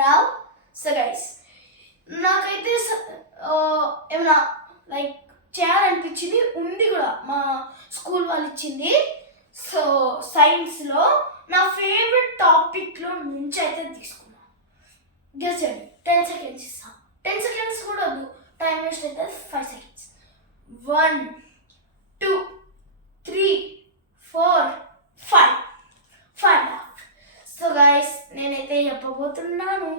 Rao. So guys నాకైతే ఏమన్నా like చేయాలనిపించింది, ఉంది కూడా, మా స్కూల్ వాళ్ళు ఇచ్చింది. సో సైన్స్లో నా ఫేవరెట్ టాపిక్లో నుంచి అయితే తీసుకున్నా. గెస్ చేయండి. 10 సెకండ్స్ ఇస్తా. 10 సెకండ్స్ కూడా వద్దు, టైం వేస్ట్ అయితే 5 సెకండ్స్. 1 2 3 4 5 5. సో గైస్ నేనైతే చెప్పబోతున్నాను.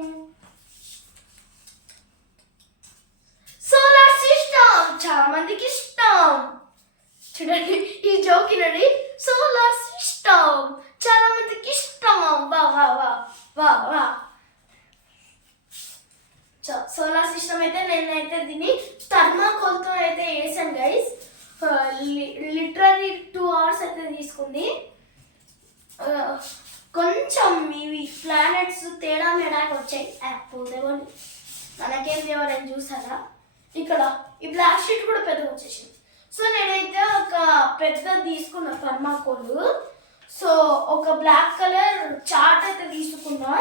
సోలార్ సిస్టమ్ చాలా మందికి ఇష్టం. చూడండి ఈ జోక్ వినండి. సోలార్ సిస్టమ్ చాలా మందికి ఇష్టం. వా వా వా వా వా. సోలార్ సిస్టమ్ అయితే నేనైతే దీన్ని థర్మాకోల్తో అయితే వేసాను గైస్. లిటరలీ 2 hours అయితే తీసుకుంది. కొంచెం ఇవి ప్లానెట్స్ తేడా మేడానికి వచ్చాయి. పోదేవాళ్ళు మనకేం దేవాలని చూసారా? ఇక్కడ ఈ బ్లాక్ షీట్ కూడా పెద్దగా వచ్చేసింది. సో నేనైతే ఒక పెద్ద తీసుకున్నా థర్మాకోల్. సో ఒక బ్లాక్ కలర్ చార్ట్ అయితే తీసుకున్నా.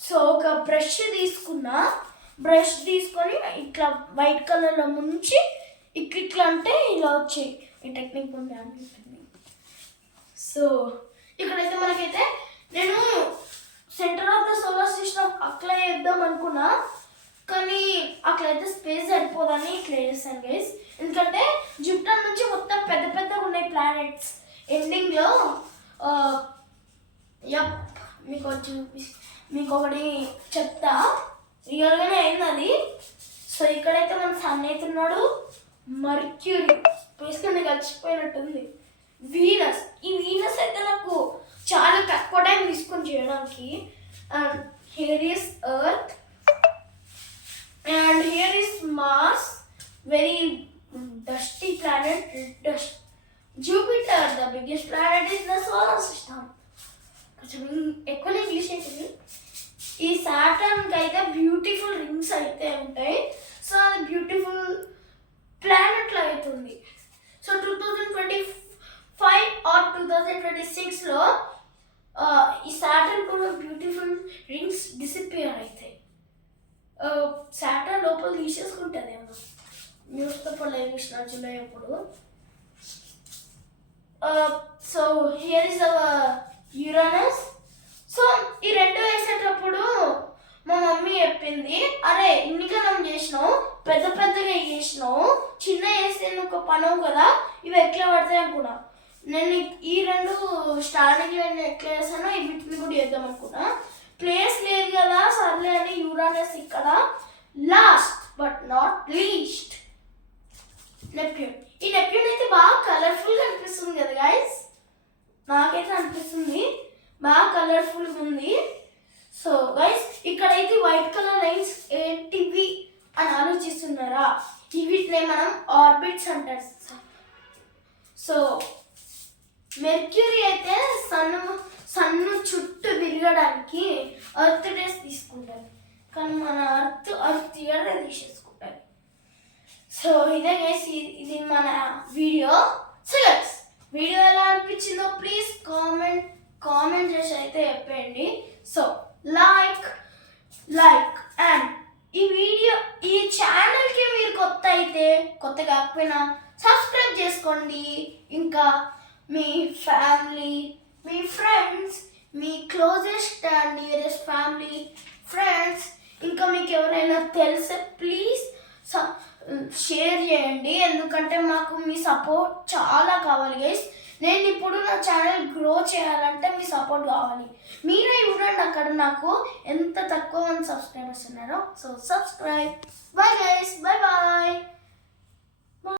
సో ఒక బ్రష్ తీసుకున్నా. బ్రష్ తీసుకొని ఇట్లా వైట్ కలర్లో ముంచి ఇట్లా అంటే ఇలా వచ్చాయి. ఈ టెక్నిక్ ఉంది అనిపిస్తుంది. సో ఇక్కడైతే మనకైతే నేను centre of the solar system అట్లా వేద్దాం అనుకున్నా, కానీ అట్లయితే స్పేస్ సరిపోదని ఇట్లా వేసాను గైస్. ఎందుకంటే జూపిటర్ నుంచి మొత్తం పెద్ద పెద్దగా ఉన్నాయి ప్లానెట్స్. ఎండింగ్లో మీకు ఒకటి చెప్తా, రియల్గానే అయింది అది. సో ఇక్కడైతే మన సన్ అవుతున్నాడు. మర్క్యూరీ స్పేస్కి కలిసిపోయినట్టుంది. వీనస్, ఈ వీనస్ అయితే నాకు చాలా తక్కువ టైం తీసుకొని చేయడానికి. And here is Earth and here is Mars, very dusty planet. Dust Jupiter the biggest planet is the solar system. కొంచెం ఎక్కువ ఇంగ్లీష్ అవుతుంది. ఈ సాటర్న్కి అయితే బ్యూటిఫుల్ రింగ్స్ అయితే ఉంటాయి. సో అది బ్యూటిఫుల్ ప్లానెట్లో అవుతుంది. సో 2025 ఆర్ 2026లో ఈ సాటర్న్ కూడా బ్యూటిఫుల్ రింగ్స్ డిసిపియర్ అవుతాయి. సాటర్న్ లోపల తీసేసుకుంటుంది ఏమో. న్యూస్ పేపర్లో చూసిన జూలై అప్పుడు. So here is our Uranus. So ఈ రెండు వేసేటప్పుడు మా మమ్మీ చెప్పింది, అరే ఇన్నికనం చేసినావు, పెద్ద పెద్దగా చేసినావు, చిన్న వేస్తే నువ్వు పనవు కదా, ఇవి ఎట్లా పడతాయి అనుకున్నా. నేను ఈ రెండు స్టార్టింగ్లో ఎట్లా వేసానో వీటిని కూడా వేద్దాం అనుకున్నా. ప్లేస్ లేదు కదా సర్లే అని యురానస్ ఇక్కడ. Last but not least Neptune. ఈ నెప్ట్యూన్ అయితే బాగా కలర్ఫుల్గా అనిపిస్తుంది కదా గైస్. నాకైతే అనిపిస్తుంది బాగా కలర్ఫుల్గా ఉంది. సో గైస్ ఇక్కడైతే వైట్ కలర్ లైన్స్ ఏంటివి అని ఆలోచిస్తున్నారా? వీటినే మనం ఆర్బిట్స్ అంటారు. సో మెర్క్యూరీ అయితే సన్ను చుట్టూ తిరగడానికి ఎర్త్ డేస్ తీసుకుంటారు, కానీ మన అర్త్ ఇయర్గా తీసేసుకుంటారు. సో ఇదే గైస్ ఇది మన వీడియో. సో గైస్ వీడియో ఎలా అనిపించిందో ప్లీజ్ కామెంట్ చేసి అయితే చెప్పండి. సో లైక్ అండ్ ఈ ఛానల్కి మీరు కొత్త కాకపోయినా సబ్స్క్రైబ్ చేసుకోండి. ఇంకా మీ ఫ్యామిలీ, మీ ఫ్రెండ్స్, మీ closest and nearest family friends, ఇంకా మీకు ఎవరైనా తెలిసే ప్లీజ్ షేర్ చేయండి. ఎందుకంటే మాకు మీ సపోర్ట్ చాలా కావాలి గైస్. నేను ఇప్పుడు నా ఛానల్ గ్రో చేయాలంటే మీ సపోర్ట్ కావాలి. మీరే చూడండి అక్కడ నాకు ఎంత తక్కువ మంది సబ్స్క్రైబర్స్ ఉన్నారో. So subscribe. Bye guys, bye bye.